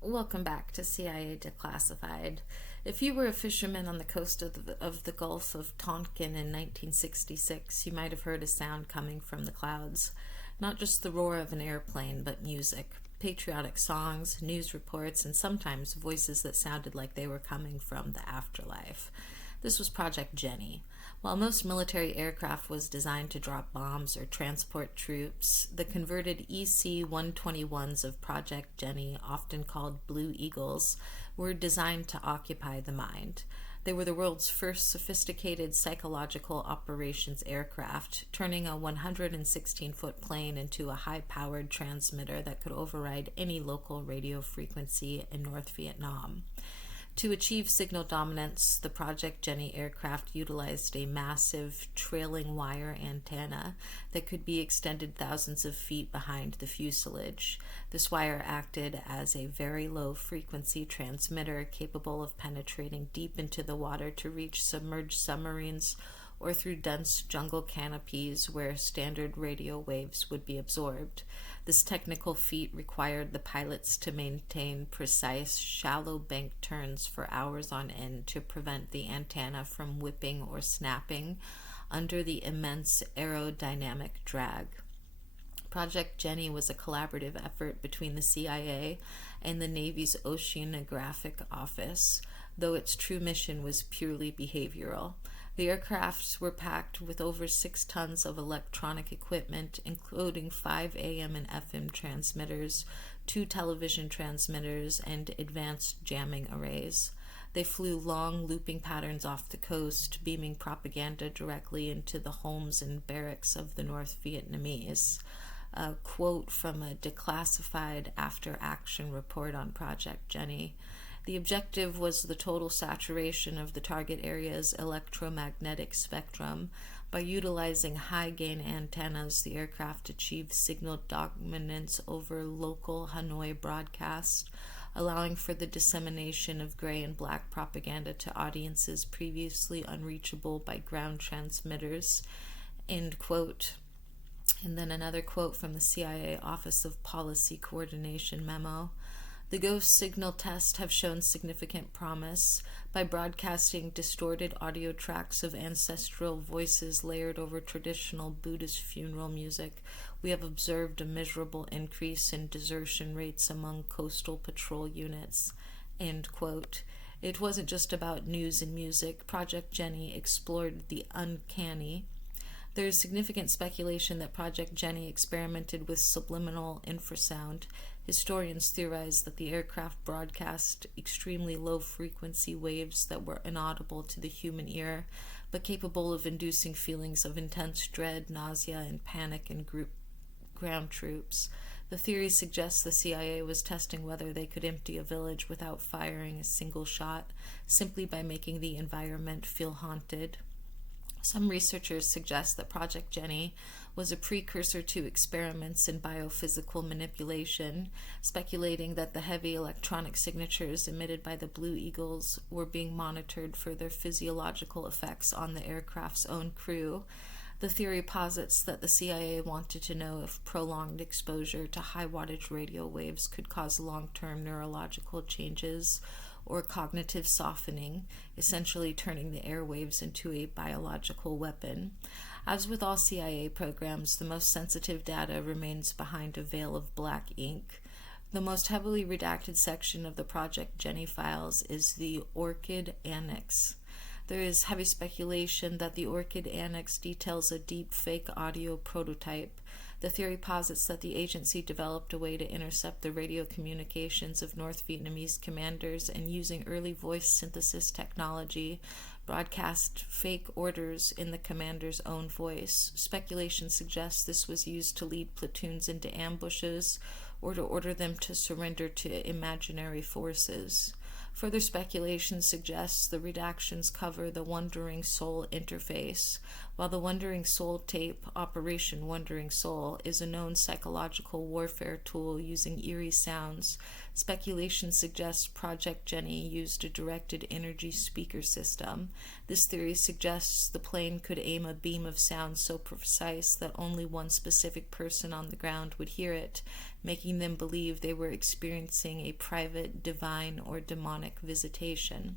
Welcome back to CIA Declassified. If you were a fisherman on the coast of the Gulf of Tonkin in 1966, you might have heard a sound coming from the clouds. Not just the roar of an airplane, but music. Patriotic songs, news reports, and sometimes voices that sounded like they were coming from the afterlife. This was Project Jenny. While most military aircraft was designed to drop bombs or transport troops, the converted C-121s of Project Jenny, often called Blue Eagles, were designed to occupy the mind. They were the world's first sophisticated psychological operations aircraft, turning a 116-foot plane into a high-powered transmitter that could override any local radio frequency in North Vietnam. To achieve signal dominance, the Project Jenny aircraft utilized a massive trailing wire antenna that could be extended thousands of feet behind the fuselage. This wire acted as a very low frequency transmitter capable of penetrating deep into the water to reach submerged submarines or through dense jungle canopies where standard radio waves would be absorbed. This technical feat required the pilots to maintain precise, shallow bank turns for hours on end to prevent the antenna from whipping or snapping under the immense aerodynamic drag. Project Jenny was a collaborative effort between the CIA and the Navy's Oceanographic Office, though its true mission was purely behavioral. The aircrafts were packed with over 6 tons of electronic equipment, including 5 AM and FM transmitters, 2 television transmitters, and advanced jamming arrays. They flew long looping patterns off the coast, beaming propaganda directly into the homes and barracks of the North Vietnamese. A quote from a declassified after-action report on Project Jenny. The objective was the total saturation of the target area's electromagnetic spectrum. By utilizing high-gain antennas, the aircraft achieved signal dominance over local Hanoi broadcast, allowing for the dissemination of gray and black propaganda to audiences previously unreachable by ground transmitters. End quote. And then another quote from the CIA Office of Policy Coordination memo. The ghost signal tests have shown significant promise. By broadcasting distorted audio tracks of ancestral voices layered over traditional Buddhist funeral music, we have observed a measurable increase in desertion rates among coastal patrol units. End quote. It wasn't just about news and music. Project Jenny explored the uncanny. There is significant speculation that Project Jenny experimented with subliminal infrasound. Historians theorize that the aircraft broadcast extremely low-frequency waves that were inaudible to the human ear, but capable of inducing feelings of intense dread, nausea, and panic in ground troops. The theory suggests the CIA was testing whether they could empty a village without firing a single shot, simply by making the environment feel haunted. Some researchers suggest that Project Jenny was a precursor to experiments in biophysical manipulation, speculating that the heavy electronic signatures emitted by the Blue Eagles were being monitored for their physiological effects on the aircraft's own crew. The theory posits that the CIA wanted to know if prolonged exposure to high-wattage radio waves could cause long-term neurological changes or cognitive softening, essentially turning the airwaves into a biological weapon. As with all CIA programs, the most sensitive data remains behind a veil of black ink. The most heavily redacted section of the Project Jenny files is the Orchid Annex. There is heavy speculation that the Orchid Annex details a deep fake audio prototype. The theory posits that the agency developed a way to intercept the radio communications of North Vietnamese commanders and, using early voice synthesis technology, broadcast fake orders in the commander's own voice. Speculation suggests this was used to lead platoons into ambushes or to order them to surrender to imaginary forces. Further speculation suggests the redactions cover the Wandering Soul interface, While the Wandering Soul tape, Operation Wandering Soul, is a known psychological warfare tool using eerie sounds, speculation suggests Project Jenny used a directed energy speaker system. This theory suggests the plane could aim a beam of sound so precise that only one specific person on the ground would hear it, making them believe they were experiencing a private, divine, or demonic visitation.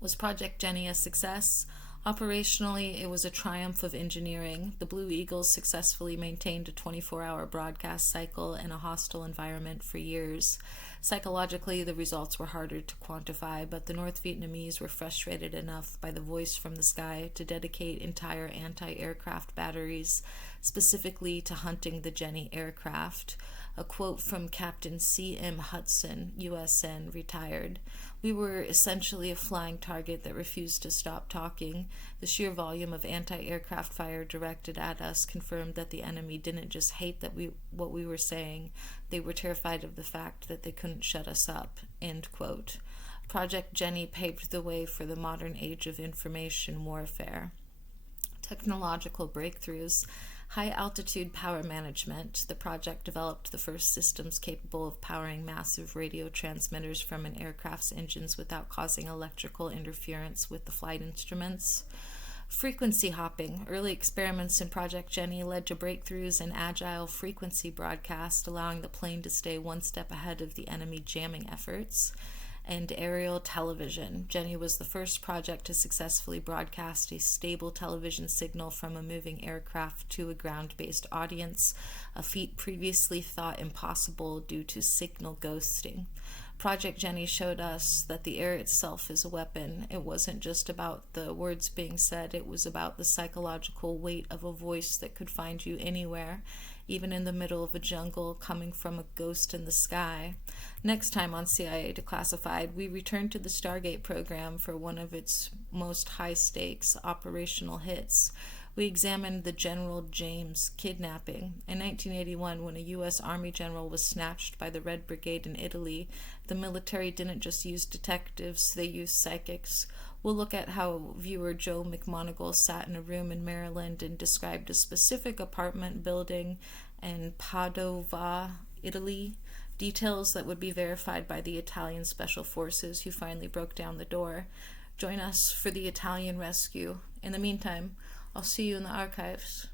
Was Project Jenny a success? Operationally, it was a triumph of engineering. The Blue Eagles successfully maintained a 24-hour broadcast cycle in a hostile environment for years. Psychologically, the results were harder to quantify, but the North Vietnamese were frustrated enough by the voice from the sky to dedicate entire anti-aircraft batteries specifically to hunting the Jenny aircraft. A quote from Captain C.M. Hudson, USN, retired. We were essentially a flying target that refused to stop talking. The sheer volume of anti-aircraft fire directed at us confirmed that the enemy didn't just hate what we were saying, they were terrified of the fact that they couldn't shut us up. End quote. Project Jenny paved the way for the modern age of information warfare. Technological breakthroughs. High-altitude power management. The project developed the first systems capable of powering massive radio transmitters from an aircraft's engines without causing electrical interference with the flight instruments. Frequency hopping. Early experiments in Project Jenny led to breakthroughs in agile frequency broadcast, allowing the plane to stay one step ahead of the enemy jamming efforts. And aerial television. Jenny was the first project to successfully broadcast a stable television signal from a moving aircraft to a ground-based audience, a feat previously thought impossible due to signal ghosting. Project Jenny showed us that the air itself is a weapon. It wasn't just about the words being said, it was about the psychological weight of a voice that could find you anywhere, even in the middle of a jungle, coming from a ghost in the sky. Next time on CIA Declassified, we return to the Stargate program for one of its most high-stakes operational hits. We examined the General James kidnapping. In 1981, when a U.S. Army general was snatched by the Red Brigade in Italy, the military didn't just use detectives, they used psychics. We'll look at how viewer Joe McMoneagle sat in a room in Maryland and described a specific apartment building in Padova, Italy, details that would be verified by the Italian special forces who finally broke down the door. Join us for the Italian rescue. In the meantime, I'll see you in the archives.